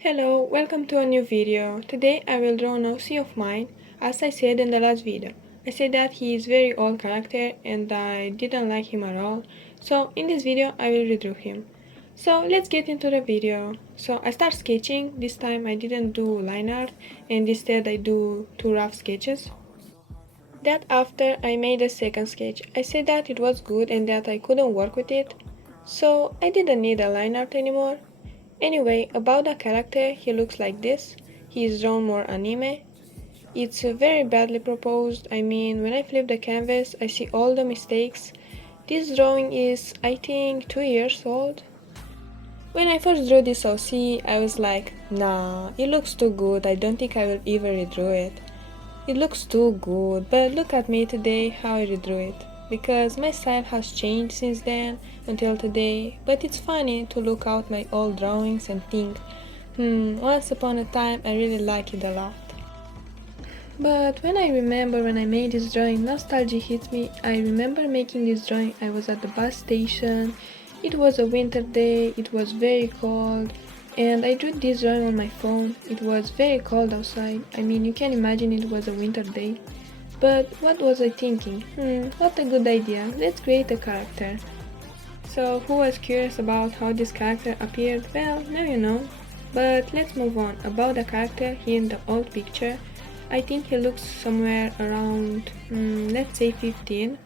Hello, welcome to a new video. Today I will draw an OC of mine. As I said in the last video, I said that he is very old character and I didn't like him at all. So in this video I will redraw him. So let's get into the video. So I start sketching. This time I didn't do line art and instead I do two rough sketches. That after I made a second sketch. I said that it was good and that I couldn't work with it. So I didn't need a line art anymore. Anyway, about the character, he looks like this. He is drawn more anime. It's very badly proposed. I mean, when I flip the canvas, I see all the mistakes. This drawing is, I think, 2 years old. When I first drew this OC, I was like, nah, it looks too good. I don't think I will ever redraw it. It looks too good, but look at me today, how I redrew it. Because my style has changed since then until today, but it's funny to look out my old drawings and think, once upon a time I really liked it a lot. But when I remember when I made this drawing, nostalgia hits me. I remember making this drawing, I was at the bus station, it was a winter day, it was very cold, and I drew this drawing on my phone. It was very cold outside. I mean, you can imagine it was a winter day. But what was I thinking? What a good idea. Let's create a character. So, who was curious about how this character appeared? Well, now you know. But let's move on. About the character here in the old picture, I think he looks somewhere around, let's say 15.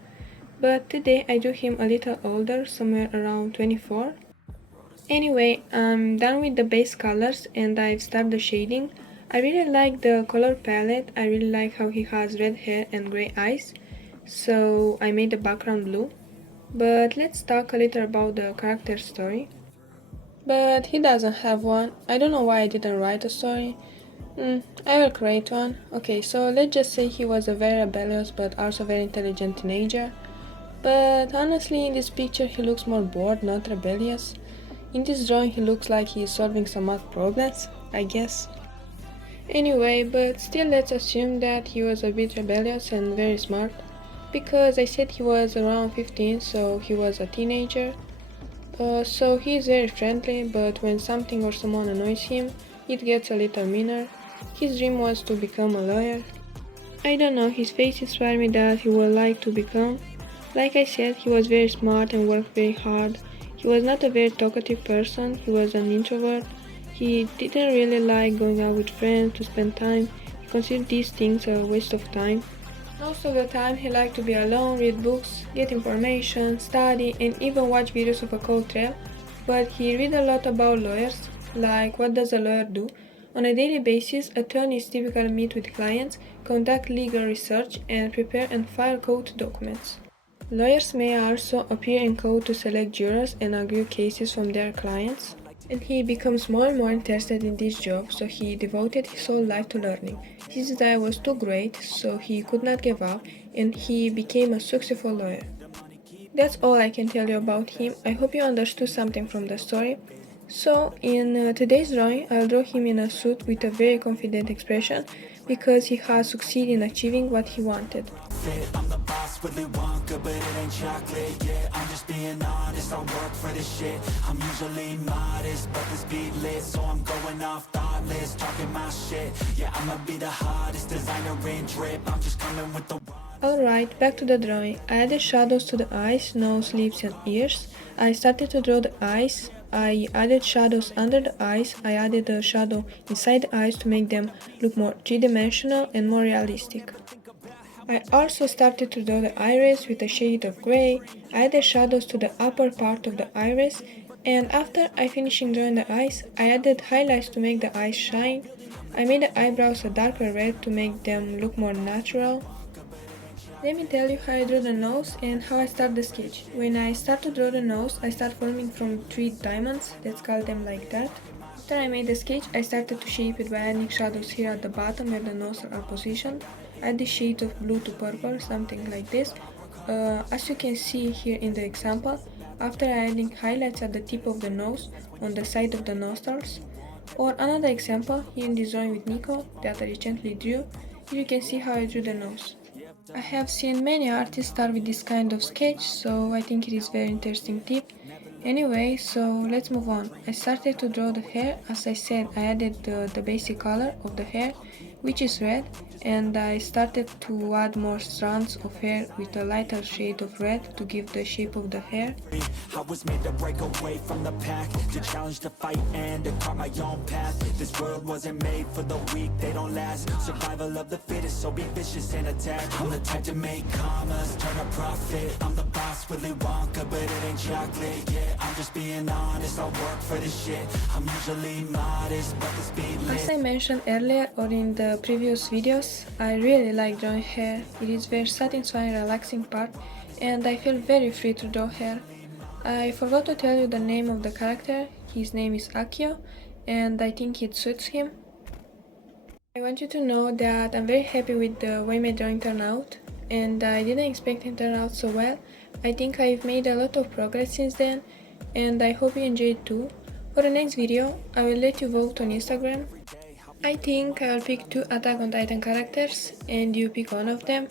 But today I drew him a little older, somewhere around 24. Anyway, I'm done with the base colors and I've started the shading. I really like the color palette. I really like how he has red hair and grey eyes. So I made the background blue. But let's talk a little about the character story. But he doesn't have one. I don't know why I didn't write a story. I will create one. Okay, so let's just say he was a very rebellious but also very intelligent teenager. But honestly, in this picture he looks more bored, not rebellious. In this drawing he looks like he is solving some math problems, I guess. Anyway, but still let's assume that he was a bit rebellious and very smart. Because I said he was around 15, so he was a teenager. So he is very friendly, but when something or someone annoys him, it gets a little meaner. His dream was to become a lawyer. I don't know, his face inspired me that he would like to become. Like I said, he was very smart and worked very hard. He was not a very talkative person, he was an introvert. He didn't really like going out with friends to spend time. He considered these things a waste of time. Most of the time he liked to be alone, read books, get information, study and even watch videos of a code trail. But he read a lot about lawyers, like what does a lawyer do? On a daily basis, attorneys typically meet with clients, conduct legal research and prepare and file court documents. Lawyers may also appear in court to select jurors and argue cases from their clients. And he becomes more and more interested in this job, so he devoted his whole life to learning. His desire was too great, so he could not give up, and he became a successful lawyer. That's all I can tell you about him. I hope you understood something from the story. So, in today's drawing, I'll draw him in a suit with a very confident expression because he has succeeded in achieving what he wanted. I'm the boss, really want good, but it ain't chocolate, yeah. I'm just being honest, I work for this shit. I'm usually modest, but this beat lit, so I'm going off thoughtless, talking my shit. Yeah, I'ma be the hottest designer in drip. I'm just coming with the Alright, back to the drawing. I added shadows to the eyes, nose, lips and ears. I started to draw the eyes. I added shadows under the eyes. I added a shadow inside the eyes to make them look more three-dimensional and more realistic. I also started to draw the iris with a shade of grey. I added shadows to the upper part of the iris, and after I finished drawing the eyes, I added highlights to make the eyes shine. I made the eyebrows a darker red to make them look more natural. Let me tell you how I drew the nose and how I start the sketch. When I start to draw the nose, I start forming from 3 diamonds, let's call them like that. After I made the sketch, I started to shape it by adding shadows here at the bottom where the nose are positioned. Add the shades of blue to purple, something like this. As you can see here in the example, after adding highlights at the tip of the nose on the side of the nostrils. Or another example, here in this drawing with Nico that I recently drew, here you can see how I drew the nose. I have seen many artists start with this kind of sketch, so I think it is very interesting tip. Anyway, so let's move on. I started to draw the hair. As I said, I added the basic color of the hair, which is red, and I started to add more strands of hair with a lighter shade of red to give the shape of the hair. I was made to break away from the pack, to challenge, to fight, and to carve my own path. This world wasn't made for the weak, they don't last. Survival of the fittest, so be vicious and attack. I'm the type to make commas, turn a profit. I'm the boss, Willy Wonka, but it ain't chocolate. Yeah, I'm just being honest, I work for this shit. I'm usually modest, but the speed lit. As I mentioned earlier or in the previous videos, I really like drawing hair. It is very satisfying, relaxing part, and I feel very free to draw hair. I forgot to tell you the name of the character. His name is Akio, and I think it suits him. I want you to know that I'm very happy with the way my drawing turned out, and I didn't expect it to turn out so well. I think I've made a lot of progress since then, and I hope you enjoyed it too. For the next video, I will let you vote on Instagram. I think I'll pick 2 Attack on Titan characters, and you pick one of them.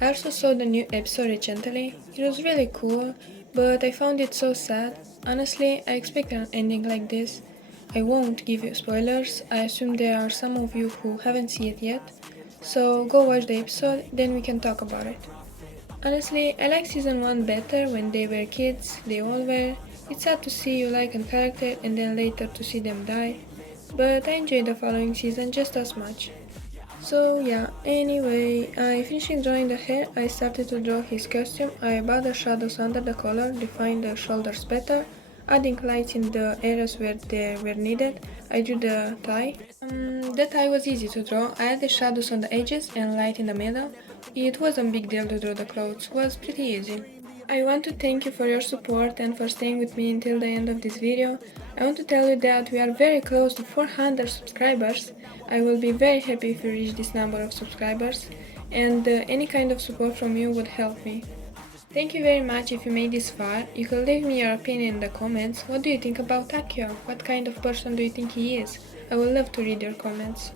I also saw the new episode recently. It was really cool, but I found it so sad. Honestly, I expected an ending like this. I won't give you spoilers. I assume there are some of you who haven't seen it yet. So go watch the episode, then we can talk about it. Honestly, I like season 1 better when they were kids, they all were. It's sad to see you like a character and then later to see them die. But I enjoyed the following season just as much. So yeah, anyway, I finished drawing the hair. I started to draw his costume. I brought the shadows under the collar, defined the shoulders better, adding lights in the areas where they were needed. I drew the tie. The tie was easy to draw. I added shadows on the edges and light in the middle. It wasn't a big deal to draw the clothes, it was pretty easy. I want to thank you for your support and for staying with me until the end of this video. I want to tell you that we are very close to 400 subscribers. I will be very happy if we reach this number of subscribers, and any kind of support from you would help me. Thank you very much if you made this far. You can leave me your opinion in the comments. What do you think about Akio? What kind of person do you think he is? I would love to read your comments.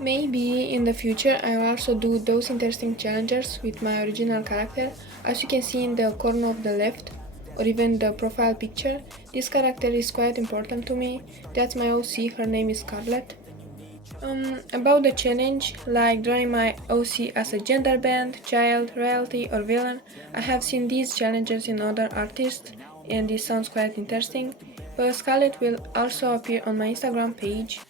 Maybe in the future I will also do those interesting challenges with my original character. As you can see in the corner of the left, or even the profile picture, this character is quite important to me. That's my OC, her name is Scarlett. About the challenge, like drawing my OC as a gender band, child, royalty or villain, I have seen these challenges in other artists and this sounds quite interesting, but Scarlett will also appear on my Instagram page.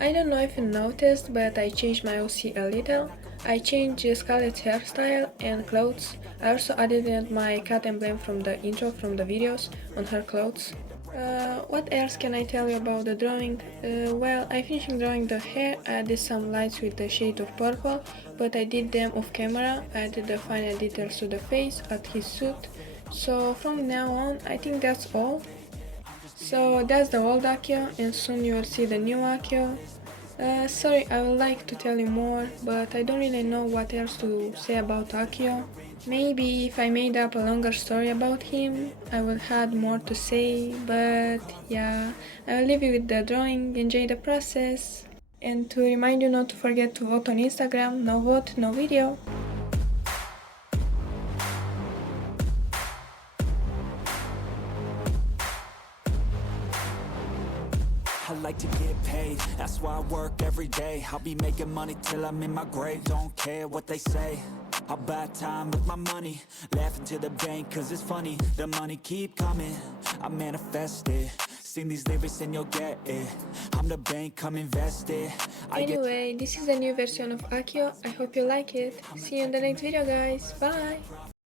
I don't know if you noticed, but I changed my OC a little. I changed Scarlett's hairstyle and clothes. I also added my cat emblem from the intro from the videos on her clothes. What else can I tell you about the drawing? Well, I finished drawing the hair. I added some lights with the shade of purple, but I did them off camera. I added the final details to the face, at his suit. So from now on, I think that's all. So that's the old Akio, and soon you will see the new Akio. Sorry, I would like to tell you more, but I don't really know what else to say about Akio. Maybe if I made up a longer story about him, I will have more to say, but yeah, I will leave you with the drawing, enjoy the process. And to remind you not to forget to vote on Instagram, no vote, no video. I like to get paid, that's why I work every day. I'll be making money till I'm in my grave. Don't care what they say, I'll buy time with my money. Laughing to the bank cause it's funny. The money keep coming, I manifest it. Sing these lyrics and you'll get it. I'm the bank, come invest it. Anyway, this is a new version of Akio. I hope you like it. See you in the next video guys, bye!